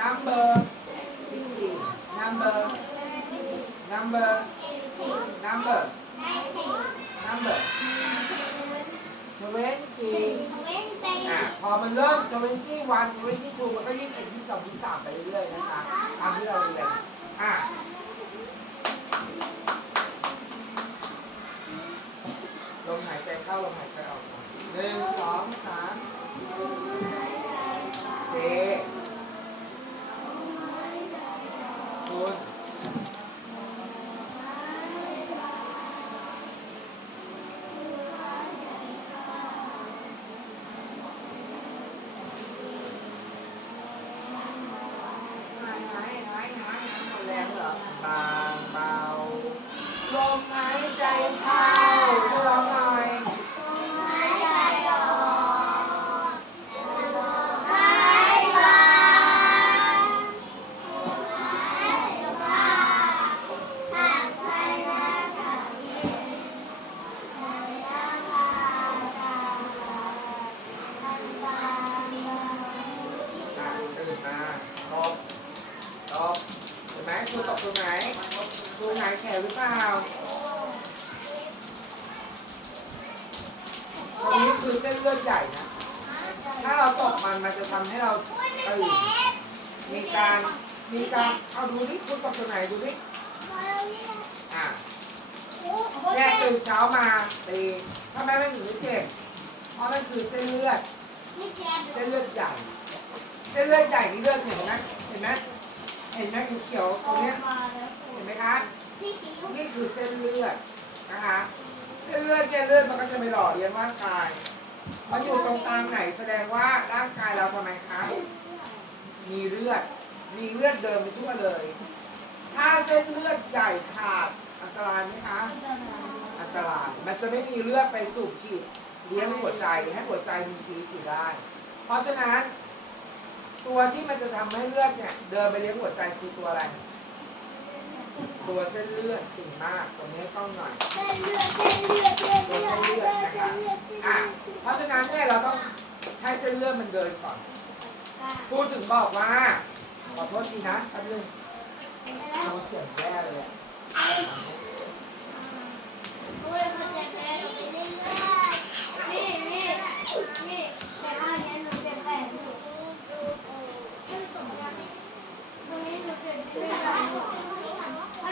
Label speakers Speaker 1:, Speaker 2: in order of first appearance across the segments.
Speaker 1: number sixteen number number number number twenty อะพอมันเริ่มทเวนตี้วันทเวนตี้ทูมันก็ยี่สิบเอ็ดยี่สิบสองยี่สิบสามไปเรื่อยๆนะคะตามที่เราเรียนอะลมหายใจเข้าลมหายใจออกหนึ่งสองสามเจคุณหายหายหายหายหมดแรงเหรอบางเบาลมหายใจเข้าช่วยร้องหน่อย อะตื่นมาตบตบเห็นไหมครูตบตรงไหนครูหายแขนหรือเปล่าตรงนี้ คือเส้นเลือดใหญ่นะ ถ้าเราตบมันมันจะทำให้เราตื่นมีการมีการเอาดูดิคุณตบตรงไหนดูดิอะแยกตื่นเช้ามาตีทำไมไม่ถึงไม่เจ็บเพราะนั่นคือเส้นเลือดเส้นเลือดใหญ่เส้นเลือดใหญ่นี่เลือดเห็นไหมเห็นไหมเห็นไหมเขียวๆตรงเนี้ยเห็นไหมคะนี่คือเส้นเลือดนะคะเส้นเลือดเนี่ยเลือดมันก็จะไปหล่อเลี้ยงร่างกาย มันอยู่ตรงกลางไหนแสดงว่าร่างกายเราทำไมคะ มีเลือด มีเลือดเดินไปทั่วเลย ถ้าเส้นเลือดใหญ่ขาดอันตรายไหมคะ อันตราย มันจะไม่มีเลือดไปสูบฉีดเลี้ยงหัวใจให้หัวใจมีชีวิตอยู่ได้ เพราะฉะนั้น ตัวที่มันจะทำให้เลือดเนี่ย เดินไปเลี้ยงหัวใจคือตัวอะไร ตัวเส้นเลือดเก่งมากตรงนี้ต้องหน่อยเส้นเลือะเพราะฉะนั้นเนี่ยเราต้องให้เส้นเลือดมันเดินก่อนพูดถึงบอกว่า ขอโทษทีนะแป๊บนึงเอาเสียงแย่เลยอะเป็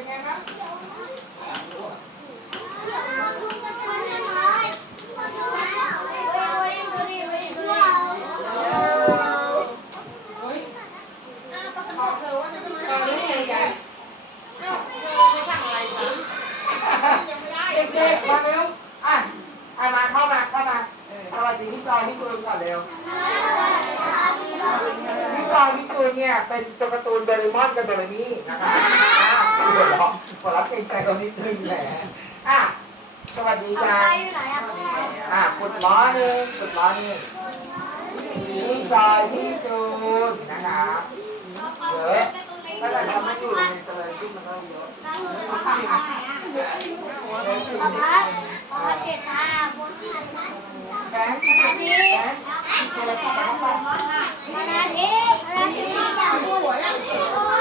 Speaker 1: นไงบ้างเฮ้ยตอนนี้ไงแกเด็กๆมาเร็วอะอะมาเข้ามาเข้ามาสวัสดีพี่จอยพี่จูนก่อนเร็ว พี่จอยพี่จูนเนี่ยเป็นตัวการ์ตูนโดเรมอนกับโดเรมี่นะคะอ่าหัวเราะหัวเราะเกรงใจเขานิดนึงแหม อะสวัสดีจ้าอะกุดมอนึงกุดมอนึงพี่จอยพี่จูนนะคะเยอะถ้าเกิดทำไม่จูนมันเจริญขึ้นมันก็เยอะเยอะจริงแบงค์แบงค์โทรศัพท์เข้าไป
Speaker 2: ไ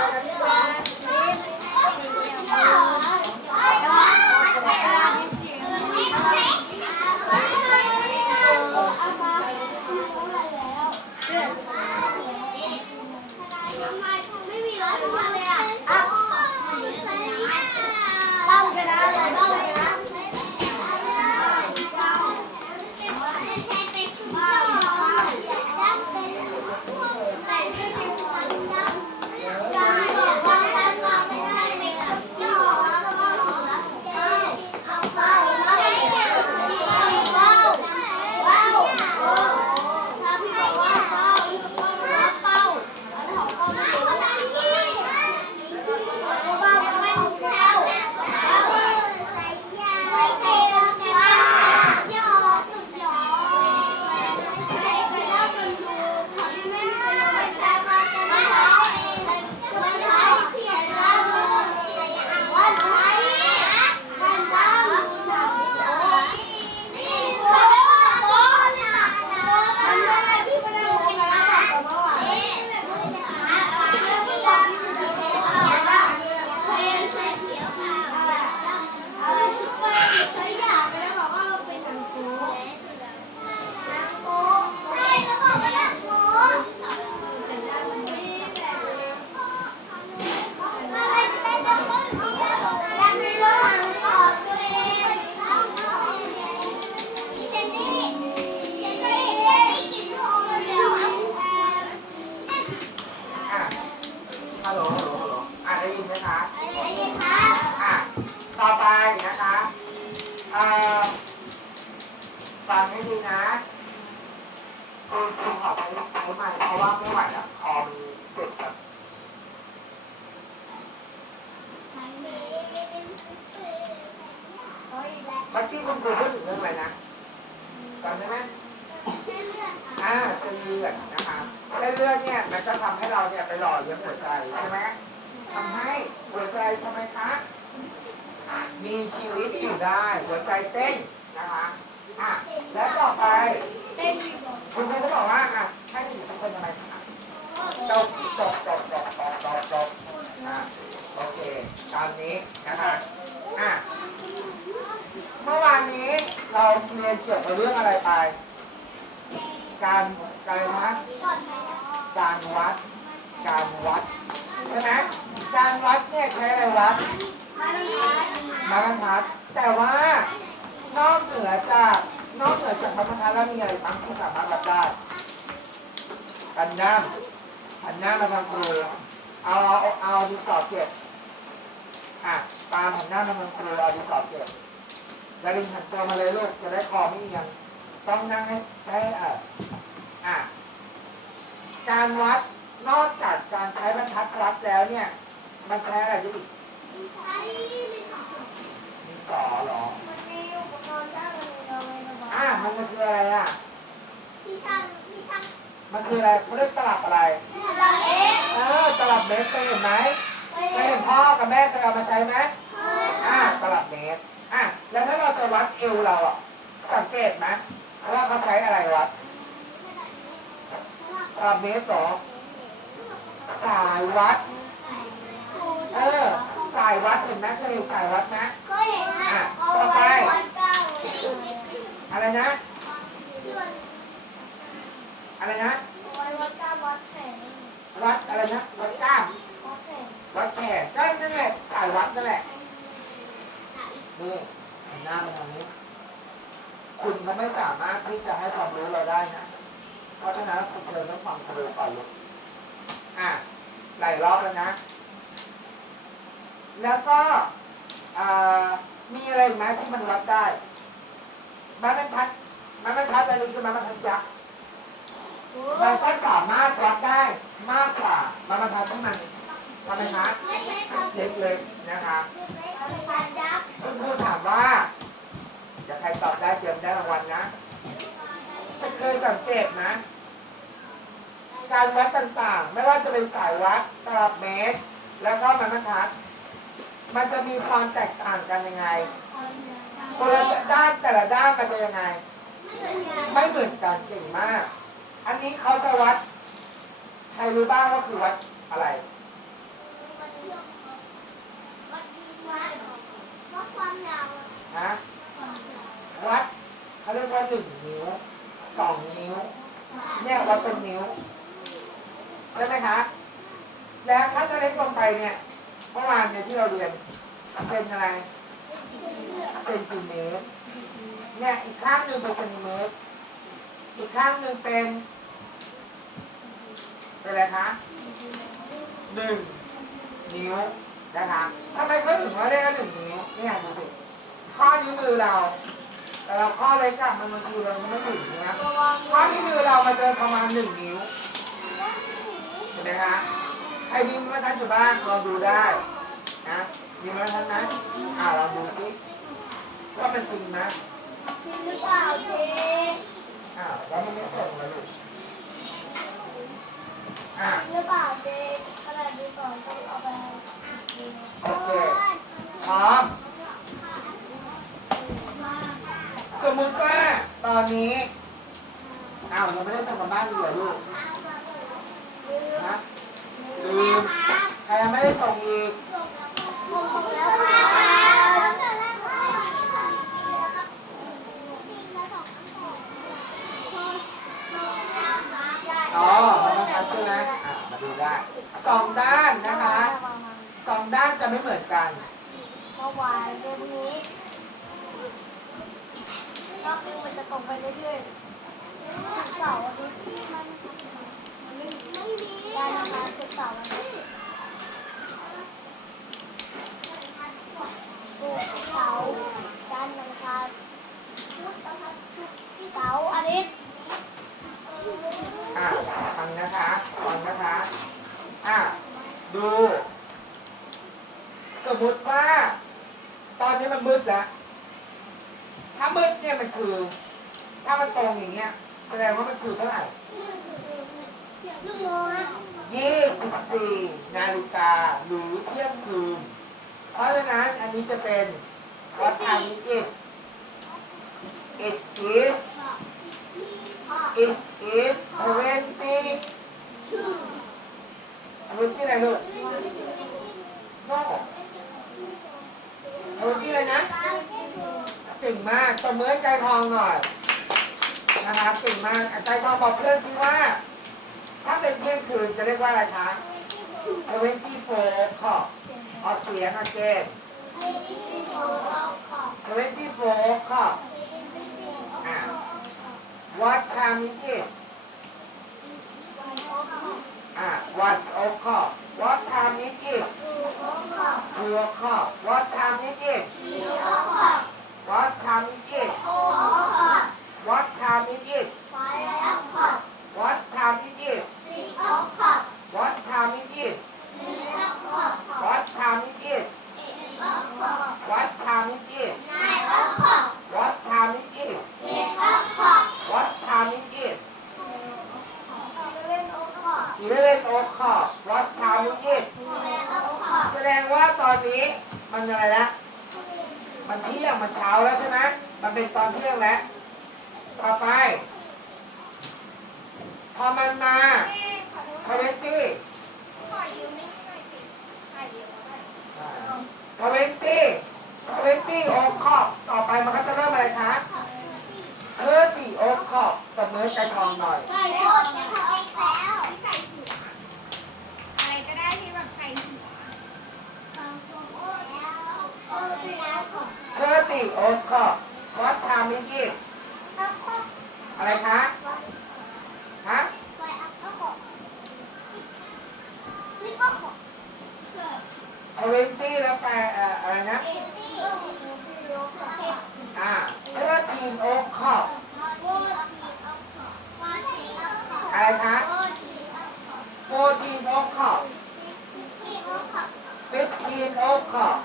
Speaker 2: ฮัลโหลฮัลโหลอะได้ยิ
Speaker 1: นไหมคะ
Speaker 2: ได้ยินครับ อะต่อไปนะคะเอ่อฟังให้ดีนะ
Speaker 1: คุณคุณขอไปใช้ใหม่
Speaker 2: เพ
Speaker 1: ราะว่าไม่ไหวแล้
Speaker 2: วคอมเจ็บแบบ
Speaker 1: เมื่อกี้คุณครูพูดถึงเรื่องอะไรนะจำได้ไหม
Speaker 2: อ่า
Speaker 1: เสื้นเลือดนะคะ เส้นเลือดเนี่ยมันก็ทำให้เราเนี่ยไปหล่อเลี้ยงหัวใจใช่ไหมทำให้หัวใจทำไมคะ มีชีวิตอยู่ได้หัวใจเต้นนะคะอะแล้วต่อไป คุณครูก็บอกว่าอะให้หนูเป็นคนทำไมคะจบจบจบจบจบจบจบอะโอเคตามนี้นะคะอะเมื่อวานนี้เราเรียนเกี่ยวกับเรื่องอะไรการอะไรนะ การวัด การวัดใช่ไหมการวัดเนี่ยใช้อะไรวัด มาบรรทัด แต่ว่านอกเหนือจากนอกเหนือจากมาบรรทัดแล้วมีอะไรบ้างที่สามารถวัดได้กันน้ำหันหน้ามาทางครู เอาเอาเอาดินสอเก็บ อะปาล์มหันหน้ามาทางครูเอาดินสอเก็บดารินหันตัวมาเลยลูก จะได้คอไม่เอียง ต้องนั่งให้ให้เอ่ออะการวัดนอกจากการใช้บรรทัดวัดแล้วเนี่ย มันใช้อะไรได้อีกมีสอเหรออะมันก็คืออะไรอะมันคืออะไรเขาเรียกตลับอะไรเออตลับเมตรเคยเห็นไหมเคยเห็นพ่อกับแม่เคยเอามาใช้ไหมอะตลับเมตรอะแล้วถ้าเราจะวัดเอวเราอะสังเกตไหม ว่าเขาใช้อะไรวัดตลับเมตรเหรอสายวัด เออ สายวัดเห็นไหมเคยเห็นสายวัดไหมอะไรนะ อะไรนะ วัดอะไรนะ วัดกล้าม วัดแขนก็นั่นแหละสายวัดนั่นแหละ นี่หันหน้ามาทางนี้ คุณก็ไม่สามารถที่จะให้ความรู้เราได้นะ เพราะฉะนั้นคุณเลยต้องฟังครูก่อนลูกอะ หลายรอบแล้วนะ แล้วก็อ่ามีอะไรอีกไหมที่มันวัดได้ไม้บรรทัดไม้บรรทัดอะไรคือไม้บรรทัดยักษ์เราใช้สามารถวัดได้มากกว่าไม้บรรทัดที่มันทำไมคะเล็กๆนะคะคุณครูถามว่าจะใครตอบได้เตรียมได้รางวัลนะเคย สังเกตนะ การวัดต่างๆ ไม่ว่าจะเป็นสายวัดตลับเมตร แล้วก็ไม้บรรทัดมันจะมีความแตกต่างกันยังไง คนละด้านแต่ละด้านมันจะยังไง ไม่เหมือนกันเก่งมาก อันนี้เขาจะวัด ใครรู้บ้างว่าคือวัดอะไรฮะวัดเขาเรียกว่าหนึ่งนิ้ว สองนิ้ว เนี่ยวัดเป็นนิ้วใช่ไหมคะ แล้วถ้าจะเล็กลงไปเนี่ยเมื่อวานเนี่ยที่เราเรียนเซนอะไรเซนติเมตรเนี่ยอีกข้างหนึ่งเป็นเซนติเมตร อีกข้างหนึ่งเป็น เป็นอะไรคะหนึ่งนิ้วนะคะทำไมเขาถึงว่าเรียกว่าหนึ่งนิ้วเนี่ยดูสิข้อนิ้วมือเรา แต่เราข้อเล็กอะมันบางทีเราไม่ถึงนะข้อนิ้วมือเรามันจะประมาณหนึ่งนิ้วเห็นไหมคะใครมีมาทันอยู่บ้างลองดูได้นะมีมาทันไหมอ่าลองดูซิว่ามันจริงไหมอ่าแล้วมันไม่ส่งเลยลูกอ่าโอเคพร้อม ส มติว่าตอนนี้อ้าวยังไม่ได้ส่งกันบ้านอีกเหรอลูกนะลืมใครยังไม่ได้ส่งอีกอ๋อมาบังคับใช่ไหมอ่ามาดูได้สองด้านนะคะสองด้านจะไม่เหมือนกัน
Speaker 2: เมื่อวานเรื่องนี้ ก็คือมันจะตรงไปเรื่อยๆสุกร์เสาร์อาทิตย์มันไม่มีได้นะคะสุกร์เสาร์อาทิตย์ศุกร์เสาร์จันทร์อังคารพุธเสาร์อาทิตย์
Speaker 1: อะฟังนะคะฟังนะคะอะดู สมมุติว่า ตอนนี้มันมืดแล้ว ถ้ามืดเนี่ยมันคือ ถ้ามันตรงอย่างเงี้ยแสดงว่ามันคือเท่าไหร่24นาฬิกาหรือเที่ยงคืน เพราะฉะนั้นอันนี้จะเป็น what time it is it is it is 20 20อะไรลูก no 20อะไรนะ เก่งมากตบมือให้ใจทองหน่อยนะครับเก่งมากอะใจทองบอกเพื่อนสิว่า ถ้าเป็นเที่ยงคืนจะเรียกว่าอะไรคะ24 o'clock ออกเสียง again 24 o'clock อะ what time it is อะ what o'clock what time it is 2 o'clock what time it is What? โอคอบต่อไปมันก็จะเริ่มอะไรคะเทอร์ตี้โอคอบตบมือใจทองหน่อย
Speaker 3: อะไรก็ได้ที่แบบใส่หัว
Speaker 1: เทอร์ตี้โอคอบ what time it is อะไรคะฮะทเวนตี้แล้วแปลเอ่ออะไรนะ อ่าแล้วก็ทีโอ๊กคอบอะไรคะโฟทีโอ๊กคอบฟิฟทีโอ๊กคอบ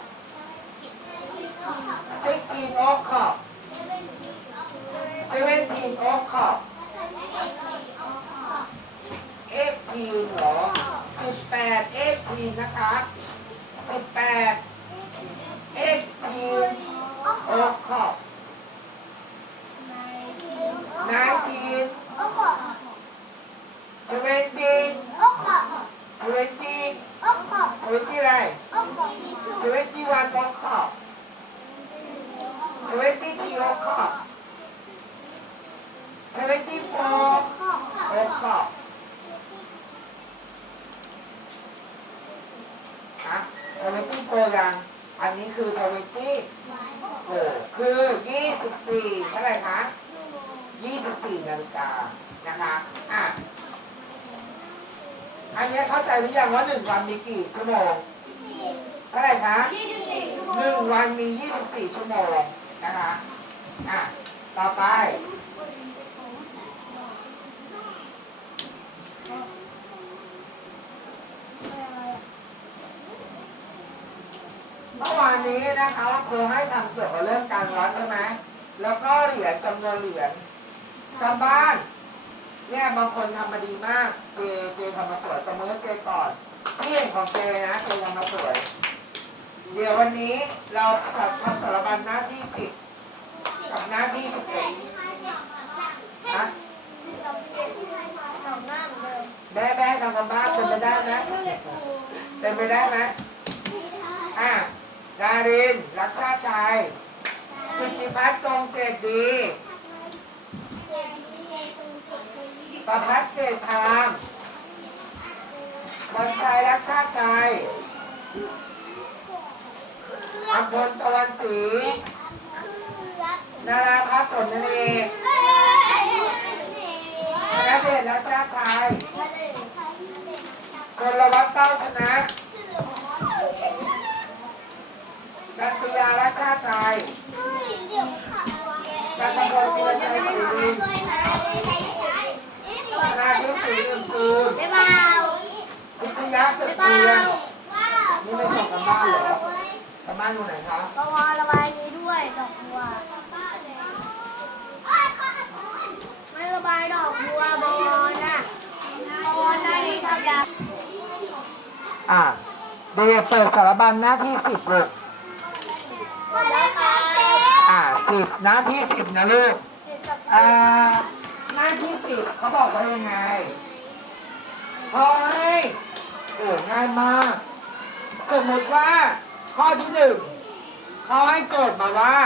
Speaker 1: ซิกอกคอบเซอกคอบเอกทีหรอสิบแปอกทีนะคะสิบแปอก Okop. Nineteen. Twenty. Twenty. Twenty right. Twenty one okop. Twenty two okop. Twenty four okop. อะทเวนตี้โฟยังอันนี้คือทเวนตี้ สิบสี่เท่าไหร่คะ24นาฬิกานะคะอะอันเนี้ยเข้าใจหรือยังว่า1วันมีกี่ชั่วโมงเท่าไหร่คะหนึ่งวันมี 24 ชั่วโมงนะคะอะต่อไป เมื่อวานนี้นะคะครูให้ทำเกี่ยวกับเรื่องการวัดใช่ไหมแล้วก็เหรียญจำนวนเหรียญกลับบ้าน เนี่ยบางคนทำมาดีมาก เจ เจทำมาสวยประมือเจก่อนนี่เห็นของเจนะเจทำมาสวย เดี๋ยววันนี้เราทำสารบัญหน้าที่สิบกับหน้าที่สิบเอ็ดนะแม่แม่ทำกันบ้านเป็นไปได้ไหมเป็นไปได้ไหมอะ ดาริน รักชาติไทยจิติพัฒน์จงเจตดี ประพัฒน์เจตธรรมวันชัยรักชาติไทยอัมพลตะวันศรีนาราพัฒน์ผลนเอกธนเดชรักชาติไทยชนลวัฒน์เต้าชนะ กัตติารัชชาติไทยกัตตะโกศิวชัยศรีวินนายุศรีอื่นปืนวิทยาสืบปืนนี่ไม่ส่งกันบ้านเหรอกลับบ้านดูไหนคะ
Speaker 2: กวาระบายนี้ด้วย ดอกบัวไม่ระบายด
Speaker 1: อ
Speaker 4: กบัวบอลน่ะ
Speaker 2: บอลได้ทำยา
Speaker 1: อ่าเดี๋ยวเปิดสารบัญหน้าที่สิบ
Speaker 2: เล
Speaker 1: ย สิบหน้าที่สิบนะลูกอ่าหน้าที่สิบเขาบอกว่ายังไงขอให้โอ้ง่ายมาก สมมติว่าข้อที่หนึ่งเขาให้โจทย์มาว่า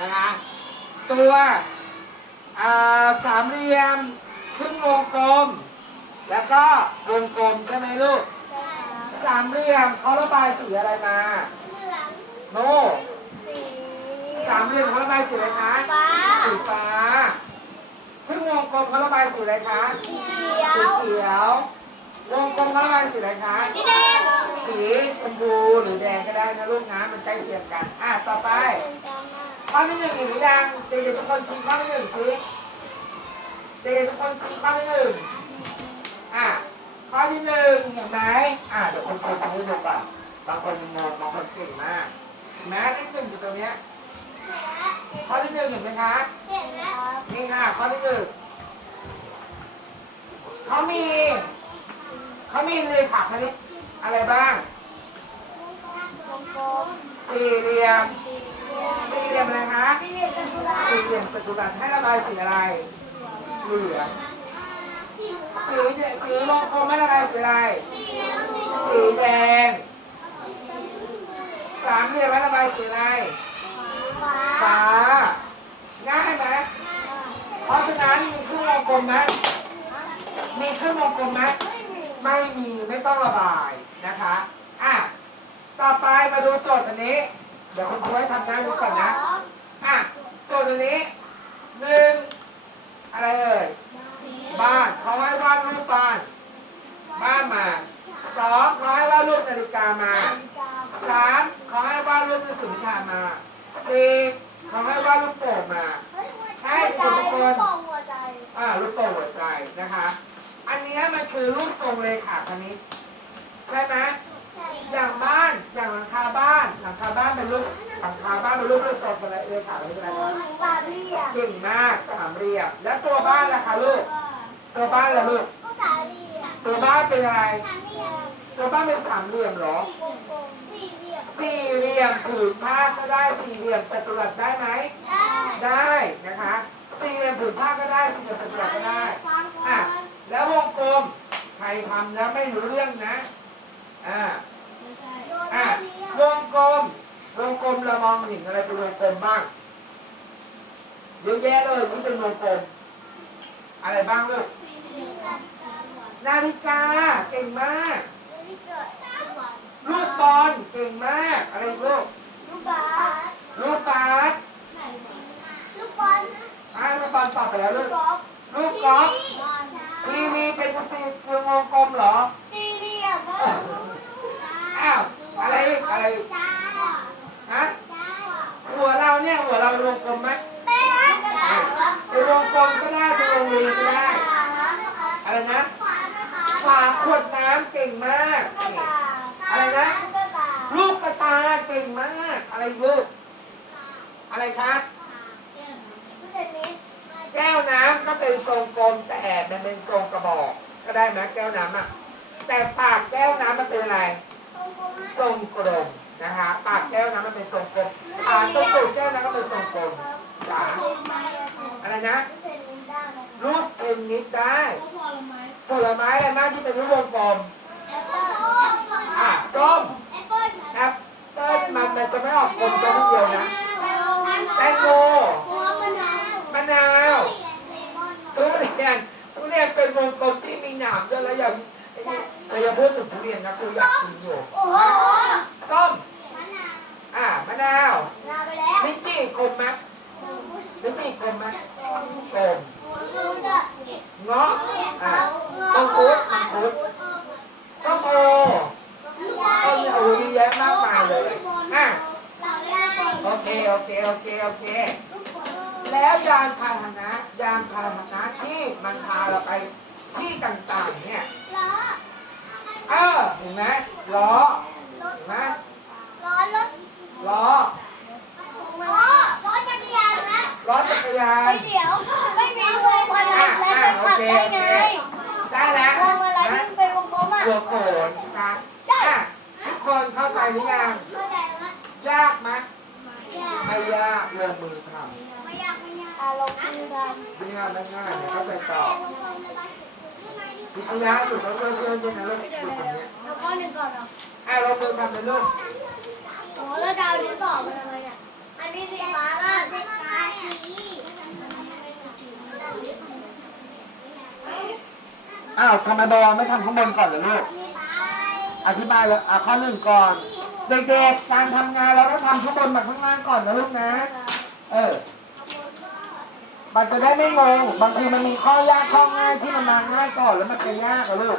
Speaker 1: นะคะตัวอ่าสามเหลี่ยมครึ่งวงกลม แล้วก็วงกลมใช่ไหมลูกสามเหลี่ยมเขาระบายสีอะไรมา โน่
Speaker 2: สี
Speaker 1: สามเหลี่ยมเขาระบายสีอะไรคะ
Speaker 2: ฟ้า
Speaker 1: สีฟ้าครึ่งวงกลมเขาระบายสีอะไรคะ
Speaker 2: สีเขีย
Speaker 1: สี
Speaker 2: ว
Speaker 1: เขียว วงกลมเขาระบายสีอะไรคะ
Speaker 2: สีแดง
Speaker 1: สีชมพูหรือแดงก็ได้นะลูกนะมันใกล้เคียงกัน อะต่อไป ข้อที่หนึ่งอยู่หรือยังเด็กๆทุกคนชี้ข้อที่หนึ่งสิเด็กๆทุกคนชี้ข้อที่หนึ่งอะข้อที่หนึ่งเห็นไหมอะเดี๋ยวคนคนชี้ให้ดูก่อนบางคนยังงงบางคนเก่งมากเห็นไหมเลขหนึ่งอยู่ตรงเนี้ย ข้อที่หนึ่งเห็นไหมคะ
Speaker 2: เห็นแล้ว
Speaker 1: นี่ค่ะข้อที่หนึ่งเขามีเขามีเลขาคณิตอะไรบ้าง
Speaker 2: วงกลม
Speaker 1: สี่เหลี่ยม
Speaker 2: สี่เหลี่ยม
Speaker 1: สี่เหลี่ยมอะไรคะ
Speaker 2: สี่เหลี่ยมจัตุรัส
Speaker 1: สี่เหลี่ยมจัตุรัสให้ระบายสีอะไร เหลืองสีเนี่ยสีวงกลมให้ระบายสีอะไร สีแดง สามเหลี่ยมให้ระบายสีอะไร
Speaker 2: ฟ้า
Speaker 1: ฟ้า ง่ายไหมเพราะฉะนั้นมีเครึ่องวงกลมไหมมีเครึ่องวงกลมไหมไม่มีไม่ต้องระบายนะคะอะต่อไปมาดูโจทย์อันนี้ เดี๋ยวคุณครูให้ทำหน้านี้ก่อนนะอะโจทย์อันนี้หนึ่งอะไรเอ่ยบ้านเขาให้วาดรูปบ้าน บ้านมาสองเขาให้วาดรูปนาฬิกามาสามเขาให้วาดรูปหนังสือนิทานมา สี่เขาให้วาดรูปโป่งมา ให้เด็กทุกคน
Speaker 2: หัวใจ
Speaker 1: อ่ารูปโป่งหัวใจนะคะ อันเนี้ยมันคือรูปทรงเลขาคณิตใช่ไหมอย่างบ้านอย่างหลังคาบ้านหลังคาบ้านเป็นรูปหลังคาบ้านเป็นรูปรูปทรงอะไรเลขาคณิตอะไรนะ
Speaker 2: สามเหลี่ยม
Speaker 1: เก่งมากสามเหลี่ยมแล้วตัวบ้านล่ะคะลูกตัวบ้านล่ะลูก
Speaker 2: ก็สามเหลี่ยม
Speaker 1: ตัวบ้านเป็นอะไร
Speaker 2: สามเหลี่ยม
Speaker 1: ตัวบ้านเป็นสามเหลี่ยมเหรอ
Speaker 2: สี่เหลี่ยม
Speaker 1: ผืนผ้าก็ได้สี่เหลี่ยมจัตุรัสได้ไหม
Speaker 2: ได้
Speaker 1: ได้นะคะสี่เหลี่ยมผืนผ้าก็ได้สี่เหลี่ยมจัตุรัสก็ได้
Speaker 2: ฟังก่อ
Speaker 1: อะ
Speaker 2: น
Speaker 1: แล้ววงกลมใครทำแล้วไม่รู้เรื่องนะอ่า
Speaker 2: โดน
Speaker 1: อะ
Speaker 2: ได้นี้
Speaker 1: วงกลมวงกลมเรามองเห็นอะไรเป็นวงกลมบ้างเยอะแยะเลยที่เป็นวงกลมอะไรบ้างลูกนาฬิกาเก่งมาก ลูกบอลเก่งมากอะไรอีกลูก
Speaker 2: ลูกบาส
Speaker 1: ลูกบาส
Speaker 2: ลูกบอล
Speaker 1: อ่าลูกบอลตอบไปแล้ว
Speaker 2: ลู
Speaker 1: ลู
Speaker 2: ก
Speaker 1: ก
Speaker 2: กอล์ฟ
Speaker 1: ลูกกอล์ฟทีวีเป็นสี่วงกลมเหรอ
Speaker 2: สี่เหลี่ยม
Speaker 1: อ้าวอะไรอีกอะไรอีก
Speaker 2: จ้า
Speaker 1: ฮะ
Speaker 2: จ้า
Speaker 1: หัวเราเนี่ยหัวเราเป็นวงกลมไหม
Speaker 2: เป็นจ้า
Speaker 1: เป็นวงกลมก็ได้เป็นวงรีก็ได้อะไรนะฝาขวดน้ำเก่งมากนี่ อะไรนะ ลูกกระตาเก่งมาก อะไรลูกอะไรคะแก้วน้ำก็เป็นทรงกลมแต่มันเป็นทรงกระบอก ก็ได้ไหมแก้วน้ำอะแต่ปากแก้วน้ำมันเป็นอะไร ทรงกลมนะคะ ปากแก้วน้ำมันเป็นทรงกลมฐานตรงตูดแก้วน้ำก็เป็นทรงกลมจ๋าอะไรนะรูปเทนนิสได้ผลไม้อะไรบ้างที่เป็นรูปวงกลม ส้มแอปเปิ้ลมันมันจะไม่ออกกลมซะทีเดียวนะ แตงโมมะนาวทุเรียนทุเรียนเป็นวงกลมที่มีหนามด้วยแล้วอย่าไอ้นี่เคยจะพูดถึงทุเรียนนะครูอยากกินอยู่
Speaker 2: โอ้โห
Speaker 1: ส้มอะมะนาว
Speaker 2: ลาไปแล้ว
Speaker 1: ลิ้นจี่กลมไหมลิ้นจี่กลมไหมกลม เงาะ อะมังคุดมังคุดส้มโอต้นโอ้ยแยะมากมายเลย อะ โอเค โอเค โอเค โอเค แล้วยานพาหนะ ยานพาหนะที่มันพาเราไปที่ต่างๆ เนี่ย เออเห็นไหมล้อ เห็นไหมล้อ ล้อจักรยาน
Speaker 2: ไม่เดี๋ยว ไม่มีเลยพลังแล้วจะขับได้ไง
Speaker 1: ได้แตัวโขนนะคะอะทุกคนเข้าใจหรือยัง
Speaker 2: เข้าใจไหม
Speaker 1: ยากไหม
Speaker 2: ยาก
Speaker 1: ไม่ยากล งมือทำ
Speaker 2: ไม่ยากไม่ยากลองคุยกัน
Speaker 1: ไม่ยากไม่ง่ายเลยเข้าใจต่อพิทยาสุดเขาช่วยเพื่อนด้วยนะลูกสุดตรงเนี้
Speaker 2: เอาข้อหนึ่งก่อนเหรอ
Speaker 1: อะลงมือทำเลยลูก
Speaker 2: โอ้แล้วจะเอาดินสอมาทำไมเนี่ยอันนี้สีฟ้าล่ะสีฟ้าสี
Speaker 1: อ้าวทำไมบอลไม่ทำข้างบนก่อนเลยลูกอธิบายเลยอะข้อหนึ่งก่อน เด็กๆการทำงานเราต้องทำข้างบนมาข้างล่างก่อนนะลูกนะ เออ มันจะได้ไม่งง บางทีมันมีข้อยากข้อง่ายที่มันมาง่ายก่อนแล้วมันจะยากอะลูก